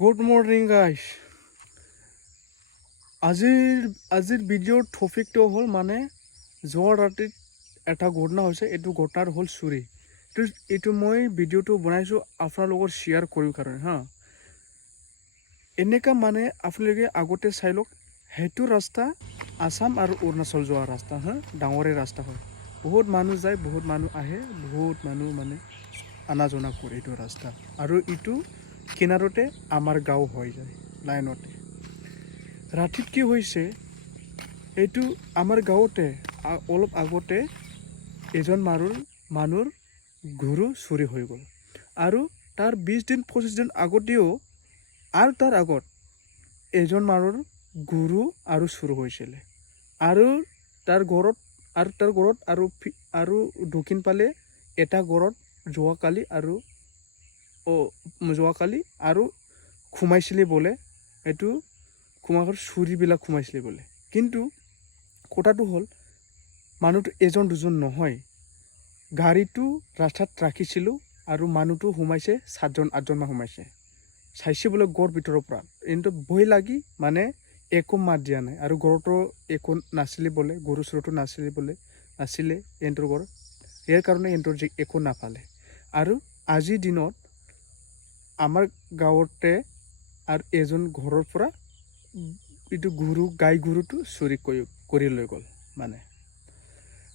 Good morning guys. আজিৰ ভিডিঅ'ৰ টপিকটো হ'ল মানে যোৱা ৰাতিত এটা ঘটনা হৈছে। এইটো ঘটনাৰ হ'ল চুৰি। এইটো মই ভিডিঅ'টো বনাইছোঁ আপোনালোকৰ শ্বেয়াৰ কৰিব কাৰণে হা। এনেকা মানে আপোনালোকে আগতে চাই লওক, সেইটো ৰাস্তা আসাম আৰু অৰুণাচল যোৱা ৰাস্তা হা, ডাঙৰে ৰাস্তা হয়। বহুত মানুহ যায়, বহুত মানুহ আহে, বহুত মানুহ মানে আনা জনা কৰে এইটো ৰাস্তা। আৰু এইটো কিনাৰতে আমাৰ গাঁও হৈ যায় লাইনতে। ৰাতিত কি হৈছে, এইটো আমাৰ গাঁৱতে অলপ আগতে এজন মানুহৰ গৰু চুৰি হৈ গ'ল। আৰু তাৰ 20 দিন 25 দিন আগতেও আৰু তাৰ আগত এজন মানুহৰ গৰু আৰু চুৰি হৈছিলে। আৰু তাৰ ঘৰত আৰু দক্ষিণ পালে এটা ঘৰত যোৱাকালি আৰু সোমাইছিলে বোলে। এইটো সোমাঘৰ চুৰিবিলাক সোমাইছিলে বোলে। কিন্তু কথাটো হ'ল মানুহটো এজন দুজন নহয়, গাড়ীটো ৰাস্তাত ৰাখিছিলোঁ আৰু মানুহটো সোমাইছে 7জন 8জনমান সোমাইছে। চাইছে বোলে গড় ভিতৰৰ পৰা। কিন্তু ভয় লাগি মানে একো মাত দিয়া নাই। আৰু গড়টো একো নাছিলে বোলে, গৰু চৰুটো নাছিলে এহঁতৰ ঘৰত। ইয়াৰ কাৰণে এহঁতৰ একো নাপালে। আৰু আজিৰ দিনত আমাৰ গাঁৱতে আৰু এজন ঘৰৰ পৰা এইটো গাই গৰুটো চুৰি কৰি লৈ গ'ল।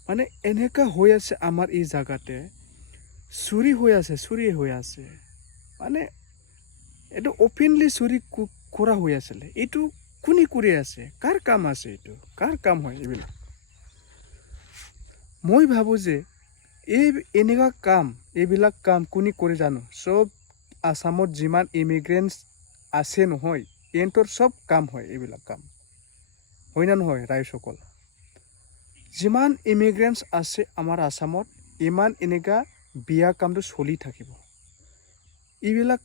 মানে এনেকা হৈ আছে আমাৰ এই জাগাতে, চুৰি হৈ আছে। মানে এইটো অপেনলি চুৰি কৰা হৈ আছিলে। এইটো কোনে কৰি আছে, কাৰ কাম আছে, এইটো কাৰ কাম হয় এইবিলাক? মই ভাবোঁ যে এইবিলাক কাম কোনে কৰে জানো? চব আসামত যিমান ইমিগ্ৰেণ্টছ আছে নহয়, ইহঁতৰ চব কাম হয় এইবিলাক কাম, হয় না নহয় ৰাইজসকল? যিমান ইমিগ্ৰেণ্টছ আছে আমাৰ আসামত, ইমান এনেকা বিয়া কামটো চলি থাকিব। এইবিলাক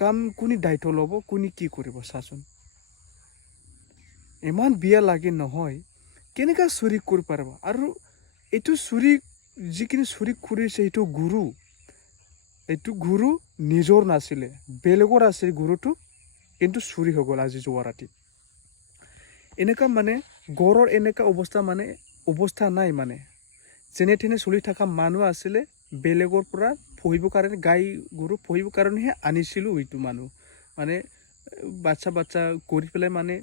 কাম কোনে দায়িত্ব ল'ব, কোনে কি কৰিব চাচোন? ইমান বিয়া লাগে নহয়, কেনেকা চুৰি কৰিব পাৰিব? আৰু এইটো যিখিনি চুৰি কৰিছে এইটো গৰু নিজৰ নাছিলে, বেলেগৰ আছিল গৰুটো, কিন্তু চুৰি হৈ গ'ল আজি যোৱা ৰাতি। এনেকা মানে গড়ৰ এনেকা অৱস্থা নাই মানে। যেনে তেনে চলি থকা মানুহ আছিলে, বেলেগৰ পৰা পুহিবৰ কাৰণে, গাই গৰু পুহিবৰ কাৰণেহে আনিছিলোঁ। এইটো মানুহ মানে বাচ্চা কৰি পেলাই মানে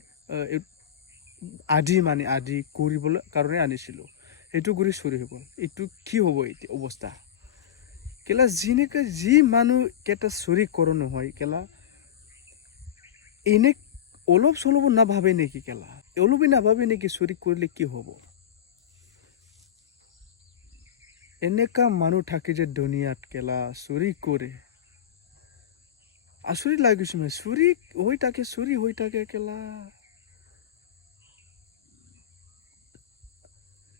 আদি কৰিবলৈ কাৰণে আনিছিলোঁ। সেইটো গৰু চুৰি হৈ গ'ল। এইটো কি হ'ব এতিয়া অৱস্থা? কেলা যি মানুহ কেইটা চুৰি কৰোঁ নহয়, কেলা এনে অলপ চলপ নাভাবে নেকি? অলপে নাভাবে নেকি চুৰি কৰিলে কি হ'ব? এনেকা মানুহ থাকে যে দুনিয়াত, কেলা চুৰি কৰে। আচৰিত লাগিছে মানে, চুৰি হৈ থাকে কেলা।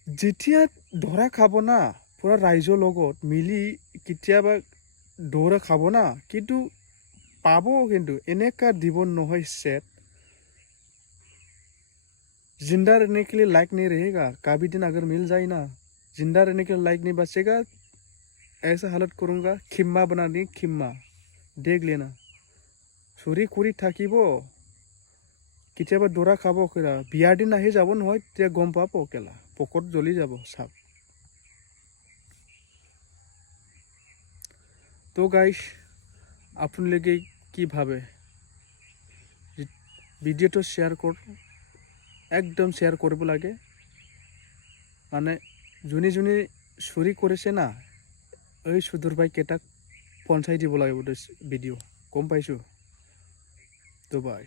যেতিয়া ধৰা খাব না, পুৰা ৰাইজৰ লগত মিলি কেতিয়াবা ধৰা খাব না, কিন্তু পাব, কিন্তু এনেকা দিব নহয় চেট। जिंदा रहने के लिए लायक नहीं रहेगा, कभी दिन अगर मिल जाए ना, जिंदा रहने के लिए लायक नहीं बचेगा, ऐसा हालत करूँगा, खिम्मा बना दी, खिम्मा देख लेना। চুৰি কৰি থাকিব, কেতিয়াবা দৰা খাব, বিয়াৰ দিন আহি যাব নহয়, তেতিয়া গম পাব কেলা, পকৰত জ্বলি যাব চাপ। তো গাইজ, আপোনালোকে কি ভাবে? ভিডিঅ'টো শ্বেয়াৰ একদম শ্বেয়াৰ কৰিব লাগে। মানে যোনে চুৰি কৰিছে না, এই চুদুৰ ভাই কেইটাক পঞ্চাই দিব লাগিব ভিডিঅ', গম পাইছোঁ? তো বাই।